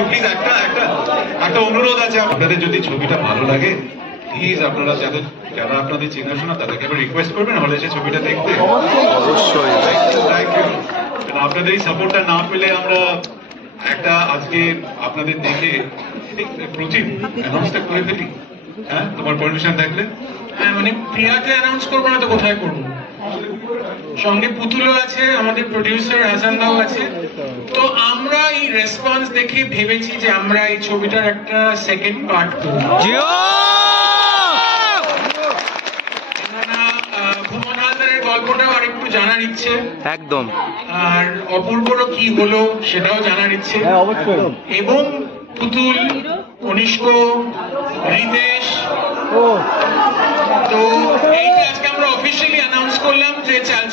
You please একটা অনুরোধ আছে, আপনাদের যদি ছবিটা ভালো লাগে প্লিজ আপনারা যারা আপনাদের চেনাশোনা তাদেরকে আবার রিকোয়েস্ট করবেন আমাদের সেই ছবিটা দেখতে। অবশ্যই থ্যাংক ইউ। আপনাদের এই সাপোর্টটা না পেলে আমরা একটা আজকে আপনাদের দেখে প্রতিম অ্যানাউন্সটা করে ফেলি। হ্যাঁ, তোমার পারমিশন থাকলে। হ্যাঁ, মানে প্রিয়াকে অ্যানাউন্স করবো না তো কোথায় করবো? সঙ্গে পুতুলও আছে, আমাদের প্রডিউসার হাসান দাও আছে। তো আমরা এই রেসপন্স দেখে ভেবেছি যে আমরা এই ছবিটার একটা সেকেন্ড পার্ট করবো। ভুবন হালদারের গল্পটাও আর একটু জানার ইচ্ছে, একদম। আর অপূর্বরও কি হলো সেটাও জানার ইচ্ছে, এবং পুতুল, কনিষ্ক, রিতেশ। তো এইটা আজকে আমরা অফিসিয়ালি অ্যানাউন্স করলাম যে